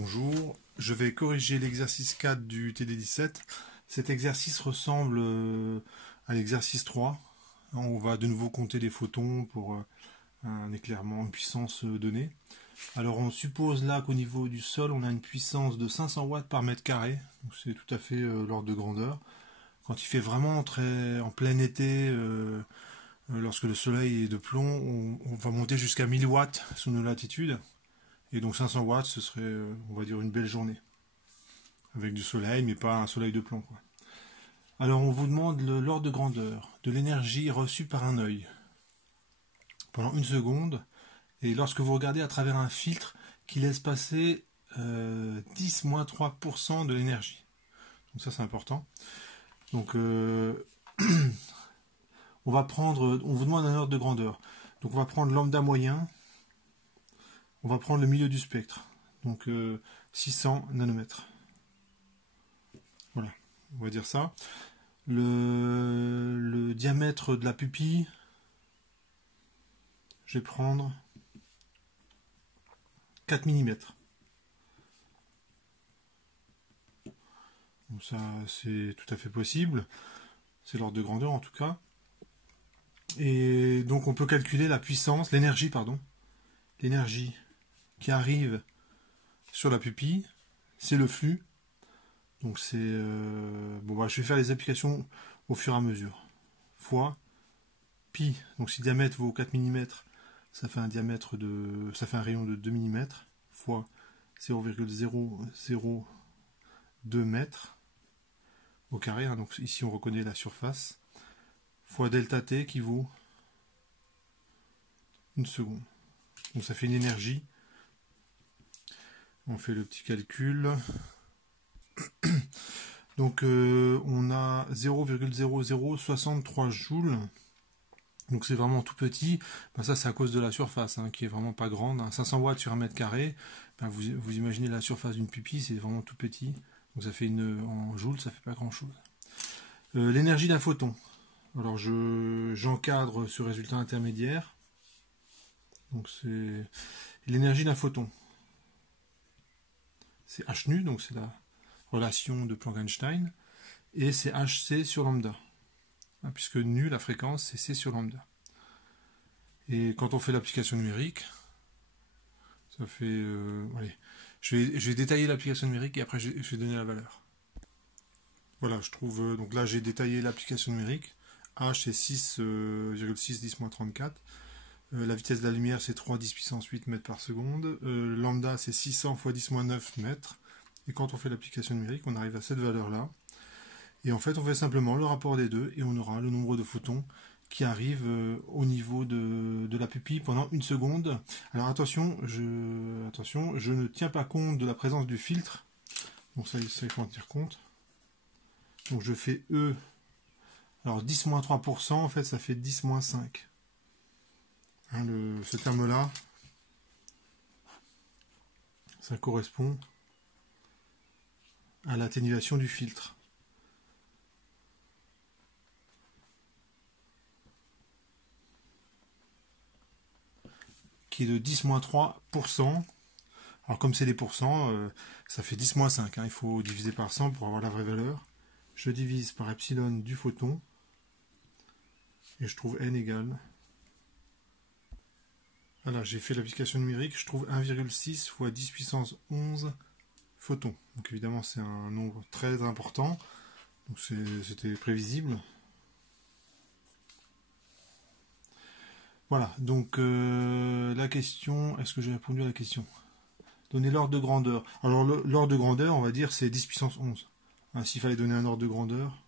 Bonjour, je vais corriger l'exercice 4 du TD17. Cet exercice ressemble à l'exercice 3. On va de nouveau compter les photons pour un éclairement, une puissance donnée. Alors on suppose là qu'au niveau du sol, on a une puissance de 500 watts par mètre carré. C'est tout à fait l'ordre de grandeur. Quand il fait vraiment très en plein été, lorsque le soleil est de plomb, on va monter jusqu'à 1000 watts sous nos latitudes. Et donc 500 watts, ce serait, on va dire, une belle journée. Avec du soleil, mais pas un soleil de plomb, quoi. Alors on vous demande l'ordre de grandeur de l'énergie reçue par un œil pendant une seconde. Et lorsque vous regardez à travers un filtre qui laisse passer 10-3% de l'énergie. Donc ça c'est important. Donc on va prendre, on vous demande un ordre de grandeur. Donc on va prendre lambda moyen. On va prendre le milieu du spectre, donc 600 nanomètres. Voilà, on va dire ça. Le diamètre de la pupille, je vais prendre 4 mm. Donc ça, c'est tout à fait possible. C'est l'ordre de grandeur en tout cas. Et donc on peut calculer la puissance, l'énergie qui arrive sur la pupille, c'est le flux. Donc c'est bon, je vais faire les applications au fur et à mesure. Fois pi. Donc si le diamètre vaut 4 mm, ça fait un diamètre ça fait un rayon de 2 mm fois 0,002 mètres au carré. Hein, donc ici on reconnaît la surface. Fois delta t qui vaut une seconde. Donc ça fait une énergie. On fait le petit calcul. Donc on a 0,0063 joules. Donc c'est vraiment tout petit. Ben, ça c'est à cause de la surface hein, qui est vraiment pas grande. Hein. 500 watts sur un mètre carré. Ben, vous imaginez la surface d'une pupille, c'est vraiment tout petit. Donc ça fait en joules, ça fait pas grand chose. L'énergie d'un photon. Alors j'encadre ce résultat intermédiaire. Donc c'est l'énergie d'un photon. C'est h nu, donc c'est la relation de Planck-Einstein, et c'est hc sur lambda, hein, puisque nu, la fréquence, c'est c sur lambda. Et quand on fait l'application numérique, ça fait... allez, je vais détailler l'application numérique et après je vais donner la valeur. Voilà, je trouve... donc là, j'ai détaillé l'application numérique. H, c'est 6,6 10-34. La vitesse de la lumière, c'est 3 10 puissance 8 mètres par seconde. Lambda, c'est 600 fois 10-9 mètres. Et quand on fait l'application numérique, on arrive à cette valeur-là. Et en fait, on fait simplement le rapport des deux et on aura le nombre de photons qui arrivent au niveau de la pupille pendant une seconde. Alors attention, je ne tiens pas compte de la présence du filtre. Donc ça il faut en tenir compte. Donc je fais E. Alors 10-3%, en fait, ça fait 10-5. Hein, ce terme-là, ça correspond à l'atténuation du filtre. Qui est de 10-3%. Alors comme c'est des pourcents, ça fait 10-5. Hein, il faut diviser par 100 pour avoir la vraie valeur. Je divise par epsilon du photon. Et je trouve n égale. Voilà, j'ai fait l'application numérique. Je trouve 1,6 fois 10 puissance 11 photons. Donc évidemment c'est un nombre très important. Donc c'était prévisible. Voilà, donc la question, est-ce que j'ai répondu à la question? Donner l'ordre de grandeur. Alors l'ordre de grandeur, on va dire, c'est 10 puissance 11. Hein, s'il fallait donner un ordre de grandeur,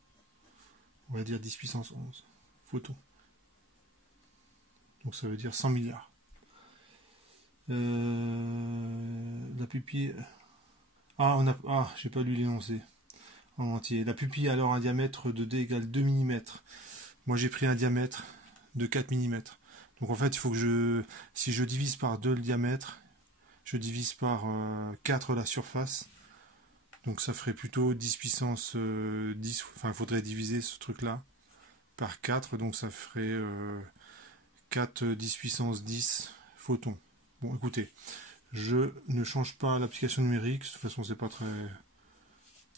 on va dire 10 puissance 11 photons. Donc ça veut dire 100 milliards. La pupille... j'ai pas lu l'énoncé en entier. La pupille a alors un diamètre de D égale 2 mm. Moi j'ai pris un diamètre de 4 mm. Donc en fait, il faut que si je divise par 2 le diamètre, je divise par 4 la surface. Donc ça ferait plutôt 10 puissance 10. Enfin, il faudrait diviser ce truc-là par 4. Donc ça ferait 4 10 puissance 10 photons. Bon, écoutez, je ne change pas l'application numérique. De toute façon, c'est pas très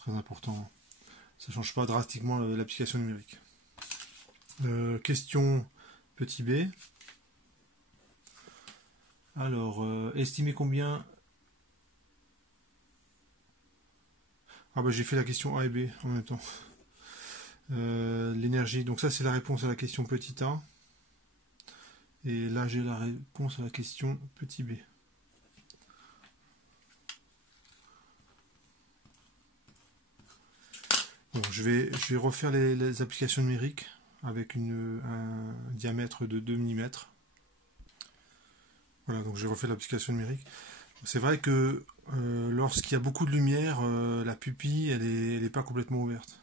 important. Ça ne change pas drastiquement l'application numérique. Question petit b. Alors, estimer combien... Ah bah j'ai fait la question A et B en même temps. L'énergie, donc ça c'est la réponse à la question petit a. Et là j'ai la réponse à la question petit b. Bon, je vais refaire les applications numériques avec un diamètre de 2 mm. Voilà, donc j'ai refait l'application numérique. C'est vrai que lorsqu'il y a beaucoup de lumière, la pupille, elle est pas complètement ouverte.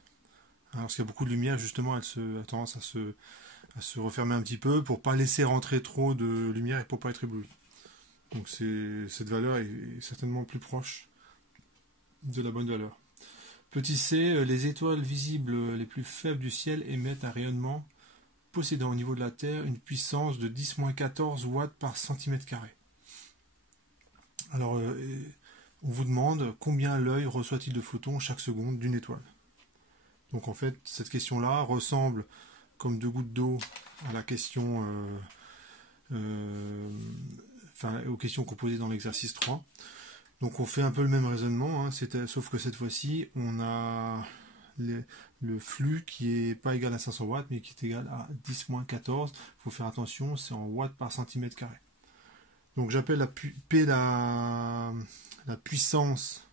Alors, lorsqu'il y a beaucoup de lumière, justement, elle a tendance à se refermer un petit peu pour pas laisser rentrer trop de lumière et pour pas être ébloui. Donc cette valeur est certainement plus proche de la bonne valeur. Petit c, les étoiles visibles les plus faibles du ciel émettent un rayonnement possédant au niveau de la Terre une puissance de 10-14 watts par centimètre carré. Alors, on vous demande combien l'œil reçoit-il de photons chaque seconde d'une étoile. Donc en fait, cette question-là ressemble comme deux gouttes d'eau à la question, aux questions qu'on posait dans l'exercice 3. Donc on fait un peu le même raisonnement, hein, sauf que cette fois-ci, on a le flux qui est pas égal à 500 watts, mais qui est égal à 10-14. Il faut faire attention, c'est en watts par centimètre carré. Donc j'appelle la puissance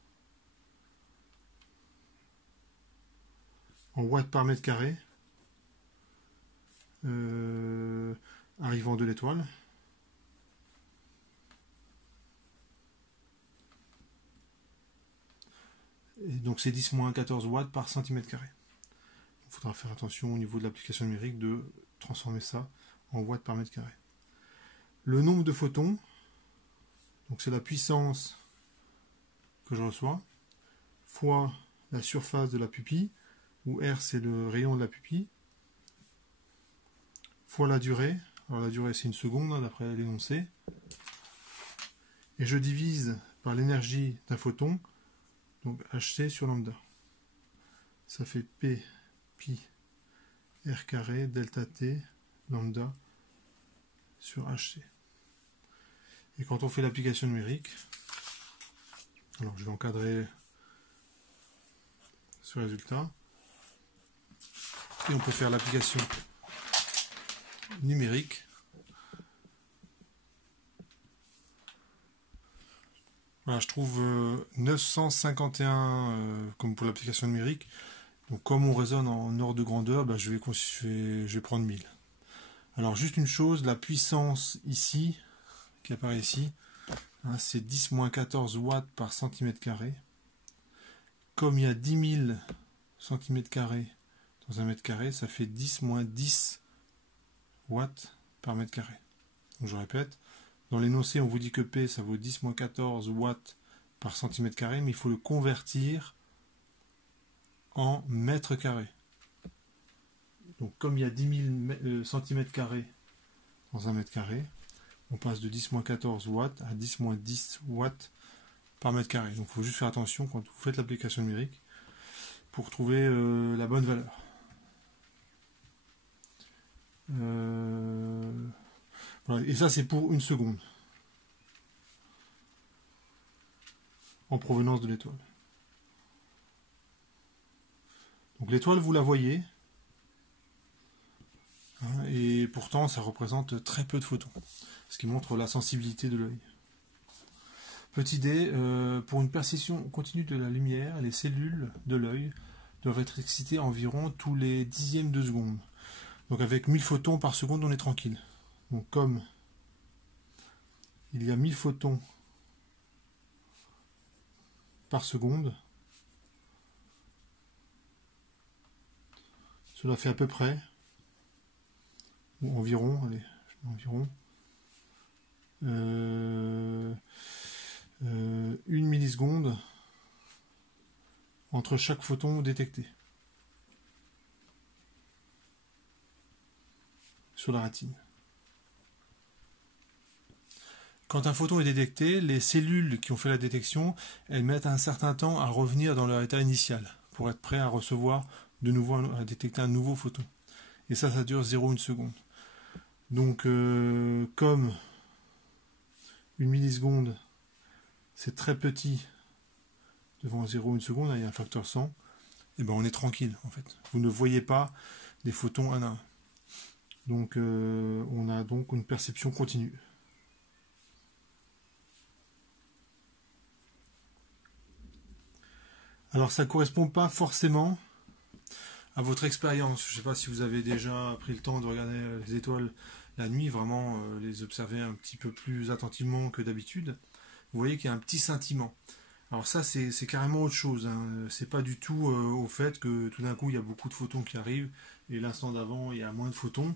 en watts par mètre carré arrivant de l'étoile. Et donc c'est 10-14 watts par centimètre carré. Il faudra faire attention au niveau de l'application numérique de transformer ça en watts par mètre carré. Le nombre de photons, donc c'est la puissance que je reçois, fois la surface de la pupille, où R c'est le rayon de la pupille, fois la durée. Alors la durée c'est une seconde, hein, d'après l'énoncé. Et je divise par l'énergie d'un photon, donc Hc sur lambda. Ça fait P pi R carré delta T lambda sur Hc. Et quand on fait l'application numérique, alors je vais encadrer ce résultat, et on peut faire l'application numérique. Voilà, je trouve 951 comme pour l'application numérique. Donc comme on raisonne en ordre de grandeur, bah, je vais prendre 1000. Alors juste une chose, la puissance ici, qui apparaît ici, hein, c'est 10-14 watts par centimètre carré. Comme il y a 10 000 centimètres carrés dans un mètre carré, ça fait 10-10 watts par mètre carré. Donc je répète, dans l'énoncé on vous dit que P ça vaut 10-14 watts par centimètre carré, mais il faut le convertir en mètres carrés. Donc comme il y a 10 000 centimètres carrés dans un mètre carré, on passe de 10-14 watts à 10-10 watts par mètre carré. Donc il faut juste faire attention quand vous faites l'application numérique pour trouver la bonne valeur. Voilà. Et ça c'est pour une seconde en provenance de l'étoile. Donc l'étoile vous la voyez, hein, et pourtant ça représente très peu de photons, ce qui montre la sensibilité de l'œil. Petit d, pour une perception continue de la lumière, les cellules de l'œil doivent être excitées environ tous les dixièmes de seconde. Donc avec 1000 photons par seconde, on est tranquille. Donc comme il y a 1000 photons par seconde, cela fait à peu près, ou environ, allez, environ, 1 milliseconde entre chaque photon détecté sur la rétine. Quand un photon est détecté, les cellules qui ont fait la détection, elles mettent un certain temps à revenir dans leur état initial pour être prêt à recevoir de nouveau, à détecter un nouveau photon. Et ça dure 0,1 seconde. Donc, comme une milliseconde, c'est très petit devant 0,1 seconde, il y a un facteur 100, et ben on est tranquille en fait. Vous ne voyez pas des photons un à un. Donc, on a donc une perception continue. Alors, ça ne correspond pas forcément à votre expérience. Je ne sais pas si vous avez déjà pris le temps de regarder les étoiles la nuit, vraiment les observer un petit peu plus attentivement que d'habitude. Vous voyez qu'il y a un petit scintillement. Alors ça, c'est carrément autre chose. Hein. C'est pas du tout au fait que tout d'un coup, il y a beaucoup de photons qui arrivent et l'instant d'avant, il y a moins de photons,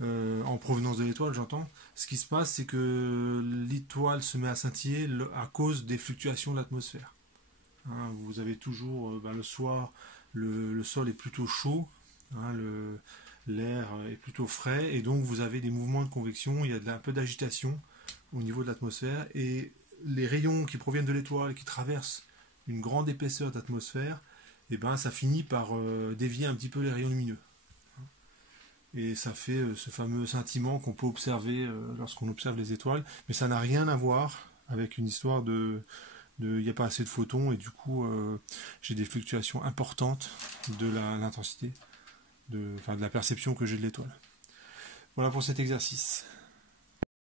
en provenance de l'étoile, j'entends. Ce qui se passe, c'est que l'étoile se met à scintiller à cause des fluctuations de l'atmosphère. Hein, vous avez toujours, le soir, le sol est plutôt chaud, hein, l'air est plutôt frais, et donc vous avez des mouvements de convection, il y a un peu d'agitation au niveau de l'atmosphère, et les rayons qui proviennent de l'étoile, qui traversent une grande épaisseur d'atmosphère, et ben ça finit par dévier un petit peu les rayons lumineux. Et ça fait ce fameux scintillement qu'on peut observer lorsqu'on observe les étoiles, mais ça n'a rien à voir avec une histoire il n'y a pas assez de photons et du coup j'ai des fluctuations importantes de l'intensité, de la perception que j'ai de l'étoile. Voilà pour cet exercice.